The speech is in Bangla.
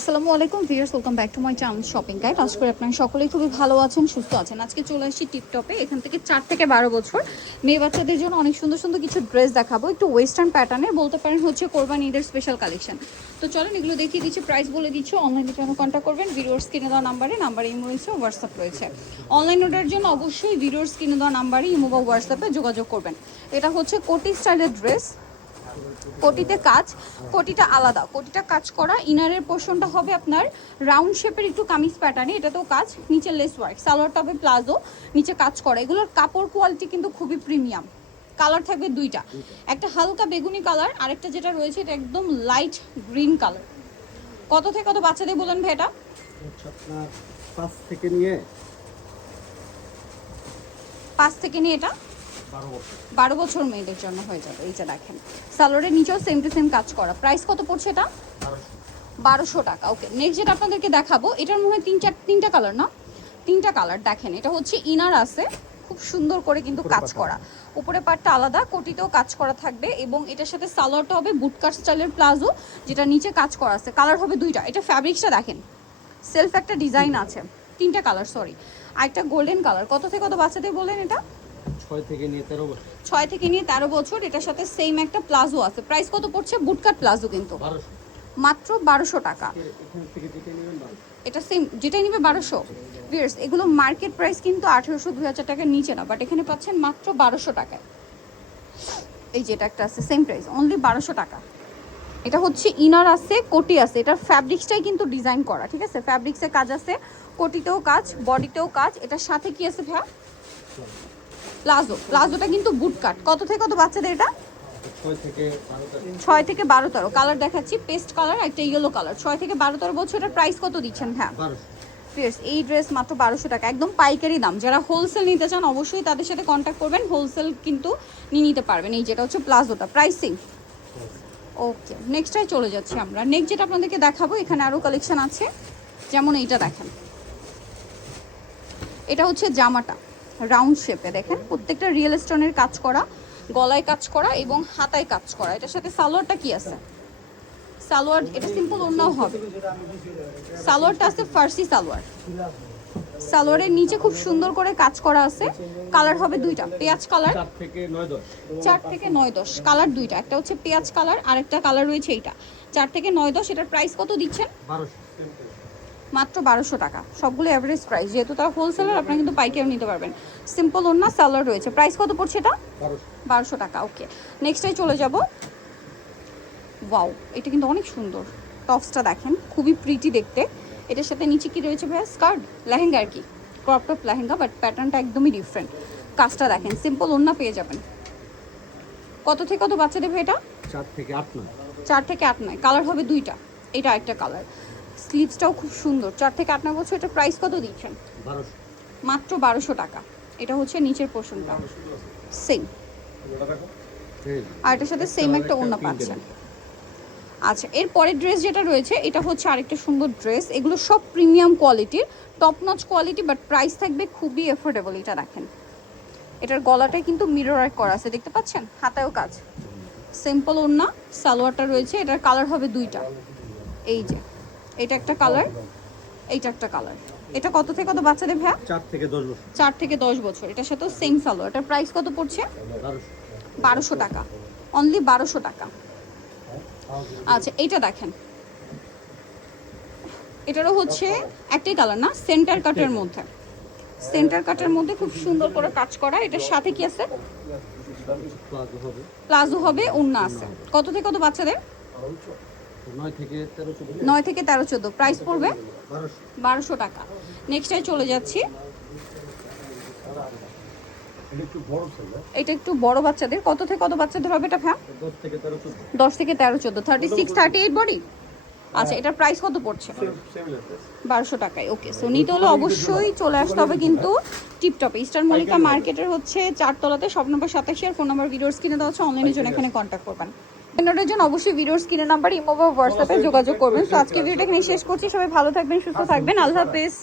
আসসালামু আলাইকুম viewers, welcome back to my channel shopping guide. আশা করি আপনারা সকলেই খুবই ভালো আছেন, সুস্থ আছেন। আজকে চলে আসছি টিপটপে। এখান থেকে 4 থেকে 12 বছর মেয়ে বাচ্চাদের জন্য অনেক সুন্দর সুন্দর কিছু ড্রেস দেখাবো, একটু ওয়েস্টার্ন প্যাটার্নের, বলতে পারেন হচ্ছে কোরবানি ঈদের স্পেশাল কালেকশন। তো চলেন এগুলো দেখিয়ে দিচ্ছি, প্রাইস বলে দিচ্ছি। অনলাইনের জন্য কন্ট্যাক্ট করবেন ভিডিওর স্ক্রিনে দেওয়া নাম্বারে ইমো রয়েছে, হোয়াটসঅ্যাপ রয়েছে। অনলাইন অর্ডারের জন্য অবশ্যই ভিডিওর স্ক্রিনে দেওয়া নাম্বারে ইমো বা হোয়াটসঅ্যাপে যোগাযোগ করবেন। এটা হচ্ছে কোটি স্টাইলের ড্রেস, কোটিতে কাজ, কোটিটা আলাদা, কোটিটা কাজ করা। ইনারের পোর্শনটা হবে আপনার রাউন্ড শেপের একটু কামিজ প্যাটার্নে, এটাতেও কাজ, নিচে লেস ওয়ার্ক, সালোয়ারটা হবে প্লাজো, নিচে কাজ করা। এগুলোর কাপড় কোয়ালিটি কিন্তু খুবই প্রিমিয়াম। কালার থাকবে দুইটা, একটা হালকা বেগুনি কালার, আরেকটা যেটা রয়েছে এটা একদম লাইট গ্রিন কালার। কত থেকে কত বাচ্চাদের বলেন ভাই? এটা 5 থেকে নিয়ে 5 থেকে নিয়ে এটা 12 বছর মেয়েদের জন্য হয়ে যাবে। এইটা দেখেন, সালোয়ারের নিচেও সেম টু সেম কাজ করা। প্রাইস কত পড়ছে এটা? 1200 টাকা। ওকে, নেক্সট যেটা আপনাদেরকে দেখাবো, এটার মনে হয় তিনটা কালার, না তিনটা কালার। দেখেন, এটা হচ্ছে ইনার আছে, খুব সুন্দর করে কিন্তু কাজ করা, উপরে পাটটা আলাদা, কোটিতেও কাজ করা থাকবে, এবং এটার সাথে সালোয়ারটা হবে বুটকাট স্টাইলের প্লাজো, যেটা নিচে কাজ করা আছে। কালার হবে দুইটা। এটা ফ্যাব্রিক্সটা দেখেন, সেলফ একটা ডিজাইন আছে, তিনটা কালার, সরি, আর একটা গোল্ডেন কালার। কত থেকে কত বাচ্চাদের বলেন এটা? 6 থেকে নিয়ে 13 বছর। 6 থেকে নিয়ে 13 বছর। এটার সাথে সেম একটা প্লাজো আছে। প্রাইস কত পড়ছে? বুটকাট প্লাজো কিন্তু 1200। মাত্র 1200 টাকা। এখান থেকে যেটা নেবেন 1200। এটা সেম যেটাই নিবে 1200। ভিউয়ার্স, এগুলো মার্কেট প্রাইস কিন্তু 1800 2000 টাকার নিচে না, বাট এখানে পাচ্ছেন মাত্র 1200 টাকায়। এই যেটা একটা আছে সেম প্রাইস, অনলি 1200 টাকা। এটা হচ্ছে ইনার আছে, কোটি আছে, এটার ফ্যাব্রিক্সটাই কিন্তু ডিজাইন করা, ঠিক আছে? ফ্যাব্রিক্সে কাজ আছে, কোটিতেও কাজ, বডিতেও কাজ। এটার সাথে কি আছে ভাইয়া? প্লাজো। প্লাজোটা কিন্তু বুট কাট। কত থেকে কত বাচ্চাদের এটা? 6 থেকে 12 13। কালার দেখাচ্ছি, পেস্ট কালার, একটা ইয়েলো কালার। 6 থেকে 12 13 বছর। এটার প্রাইস কত দিচ্ছেন? হ্যাঁ, ফিয়ার্স, এই ড্রেস মাত্র 1200 টাকা, একদম পাইকারি দাম। যারা হোলসেল নিতে চান অবশ্যই তাদের সাথে কন্ট্যাক্ট করবেন, হোলসেল কিন্তু নিয়ে নিতে পারবেন। এই যেটা হচ্ছে প্লাজোটা, প্রাইসিং। ওকে, নেক্সটটাই চলে যাচ্ছি আমরা। নেক্সট যেটা আপনাদেরকে দেখাবো, এখানে আরও কালেকশন আছে, যেমন এইটা দেখেন। এটা হচ্ছে জামাটা রাউন্ড শেপে, দেখেন প্রত্যেকটা রিয়েল স্টোনের কাজ করা, গলায় কাজ করা এবং হাতায় কাজ করা। এটার সাথে সালোয়ারটা কি আছে? সালোয়ার এটা সিম্পল ওড়নাও হবে, সালোয়ারটা আছে ফার্সি সালোয়ার। সালোয়ারের নিচে খুব সুন্দর করে কাজ করা আছে। কালার হবে দুইটা, পেঁয়াজ কালার। 4 থেকে 9 10। 4 থেকে 9 10 কালার দুইটা, একটা হচ্ছে পেঁয়াজ কালার, আরেকটা কালার রয়েছে এইটা। 4 থেকে 9 10। এটার প্রাইস কত দিচ্ছেন? 1200। মাত্র 1200 টাকা। সবগুলো এভারেজ প্রাইস, যেহেতু তারা হোলসেলার আপনারা কিন্তু পাইকারি নিতে পারবেন। সিম্পল ওড়না, সালোয়ার রয়েছে। প্রাইস কত পড়ছে এটা? 1200 টাকা। ওকে, নেক্সটটাই চলে যাব। ওয়াও, এটা কিন্তু অনেক সুন্দর। টপসটা দেখেন, খুবই প্রিটি দেখতে। এটার সাথে নিচে কি রয়েছে ভাইয়া? স্কার্ট, লেহেঙ্গা আর কি, ক্রপ টপ লেহেঙ্গা, বাট প্যাটার্নটা একদমই ডিফারেন্ট। কাজটা দেখেন, সিম্পল ওড়না পেয়ে যাবেন। কত থেকে কত বাচ্চাদের ভাই এটা? 4 থেকে 8 9। 4 থেকে 8 9। কালার হবে দুইটা, এটা একটা কালার। স্লিভসটাও খুব সুন্দর। 4 থেকে 8 9 বছর। এটা প্রাইস কত দিচ্ছেন? 1200। মাত্র 1200 টাকা। এটা হচ্ছে নিচের পোর্শনটা সেম, আর এটার সাথে সেম একটা ওড়না পাচ্ছেন। আচ্ছা, এর পরের ড্রেস যেটা রয়েছে, এটা হচ্ছে আরেকটা সুন্দর ড্রেস। এগুলো সব প্রিমিয়াম কোয়ালিটির, top notch quality, but price থাকবে খুবই এফোর্ডেবল। এটা দেখেন, এটার গলাটায় কিন্তু মিরর ওয়ার্ক করা আছে, দেখতে পাচ্ছেন? হাতায়ও কাজ, সিম্পল ওড়না, সালোয়ারটা রয়েছে। এটার কালার হবে দুইটা, এই যে এটা একটা কালার, এইটা একটা কালার। এটা কত থেকে কত বাচ্চাদের ভাইয়া? 4 থেকে 10 বছর। 4 থেকে 10 বছর। এটার সাথেও সেম সালোয়ার। এটার প্রাইস কত পড়ছে? 1200 টাকা, অনলি 1200 টাকা। আচ্ছা, এইটা দেখেন, এটারও হচ্ছে একটাই কালার, না সেন্টার কাটের মধ্যে, সেন্টার কাটের মধ্যে খুব সুন্দর করে কাজ করা। এটার সাথে কি আছে? প্লাজো হবে। প্লাজো হবে, ওড়না আছে। কত থেকে কত বাচ্চাদের? 9 থেকে 13 14। 9 থেকে 13 14। প্রাইস পড়বে 1200। 1200 টাকা। নেক্সটটাই চলে যাচ্ছি। এটা একটু বড় বাচ্চাদের। কত থেকে কত বাচ্চাদের হবে এটা ভাইয়া? 10 থেকে 13 14। 10 থেকে 13 14, 36 38 বডি। আচ্ছা, এটার প্রাইস কত পড়ছে? 1200 টাকায়। ওকে, সো নিতে হলে অবশ্যই চলে আসতে হবে কিন্তু টিপটপে, ইস্টার্ন মল্লিকা মার্কেটের হচ্ছে 4 তলাতে, শপ নম্বর 87 আর ফোন নাম্বার ভিডিওর স্ক্রিনে দেওয়া আছে। অনলাইনের জন্য এখানে কন্ট্যাক্ট করবেন। অর্ডারের জন্য অবশ্যই ভিডিওর স্ক্রিনে নাম্বার, ইমো বা হোয়াটসঅ্যাপে যোগাযোগ করবেন। তো আজকে ভিডিওটা এখানে শেষ করছি। সবাই ভালো থাকবেন, সুস্থ থাকবেন, আল্লাহ হাফেজ।